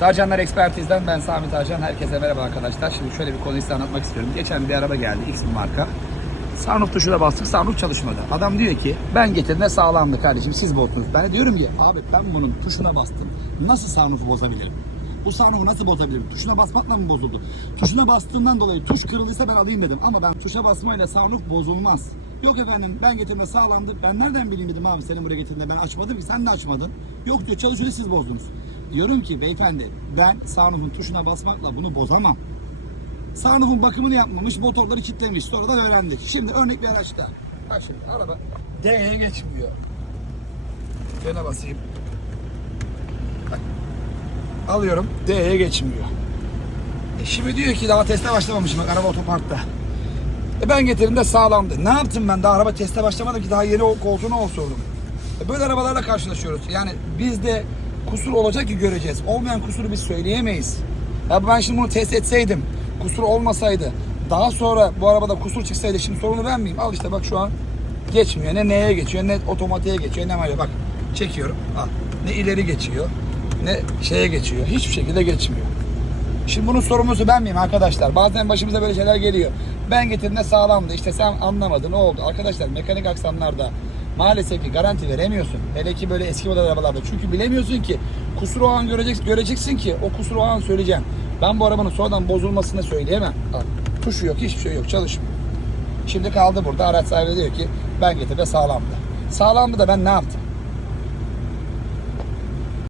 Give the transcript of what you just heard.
Tarcanlar Ekspertiz'den ben Sami Tarcan. Herkese merhaba arkadaşlar. Şimdi şöyle bir konuyu size anlatmak istiyorum. Geçen bir araba geldi X bir marka. Sunroof tuşuna bastık, sunroof çalışmadı. Adam diyor ki ben getirdiğinde sağlamdı kardeşim siz bozdunuz. Ben diyorum ki abi ben bunun tuşuna bastım. Nasıl sunroof'u bozabilirim? Bu sunroof'u nasıl bozabilirim? Tuşuna basmakla mı bozuldu? Tuşuna bastığımdan dolayı tuş kırıldıysa ben alayım dedim. Ama ben tuşa basmayla sunroof bozulmaz. Yok efendim ben getirme sağlamdı. Ben nereden bileyim dedim abi senin buraya getirdiğinde ben açmadım ki sen de açmadın. Yok diyor çalışıyor siz bozdunuz. Diyorum ki beyefendi ben sunroof'un tuşuna basmakla bunu bozamam. Sunroof'un bakımını yapmamış, motorları kilitlemiş. Sonradan öğrendik. Şimdi örnek bir araçta. Bak şimdi araba D'ye geçmiyor. Frene basayım. Bak. Alıyorum. D'ye geçmiyor. E şimdi diyor ki daha teste başlamamışım. Bak araba otoparkta. E ben getirdim de sağlamdı. Ne yaptım ben? Daha araba teste başlamadım ki daha yeni o koltuğunu osurdum. E böyle arabalarla karşılaşıyoruz. Yani bizde kusur olacak ki göreceğiz. Olmayan kusuru biz söyleyemeyiz. Ya ben şimdi bunu test etseydim, kusur olmasaydı, daha sonra bu arabada kusur çıksaydı şimdi sorunu ben miyim? Al işte bak şu an geçmiyor. Ne neye geçiyor, ne otomatiğe geçiyor, ne böyle bak çekiyorum. Al. Ne ileri geçiyor, ne şeye geçiyor. Hiçbir şekilde geçmiyor. Şimdi bunun sorumlusu ben miyim arkadaşlar? Bazen başımıza böyle şeyler geliyor. Ben getirdiğinde sağlamdı. İşte sen anlamadın. Ne oldu? Arkadaşlar mekanik aksamlarda maalesef ki garanti veremiyorsun. Hele ki böyle eski model arabalarda. Çünkü bilemiyorsun ki kusuru o an göreceksin, göreceksin ki o kusuru o an söyleyeceğim. Ben bu arabanın sonradan bozulmasını söyleyemem. Bak, tuşu yok, hiçbir şey yok, çalışmıyor. Şimdi kaldı burada. Araç sahibi diyor ki ben getirde sağlamdı. Sağlamdı da ben ne yaptım?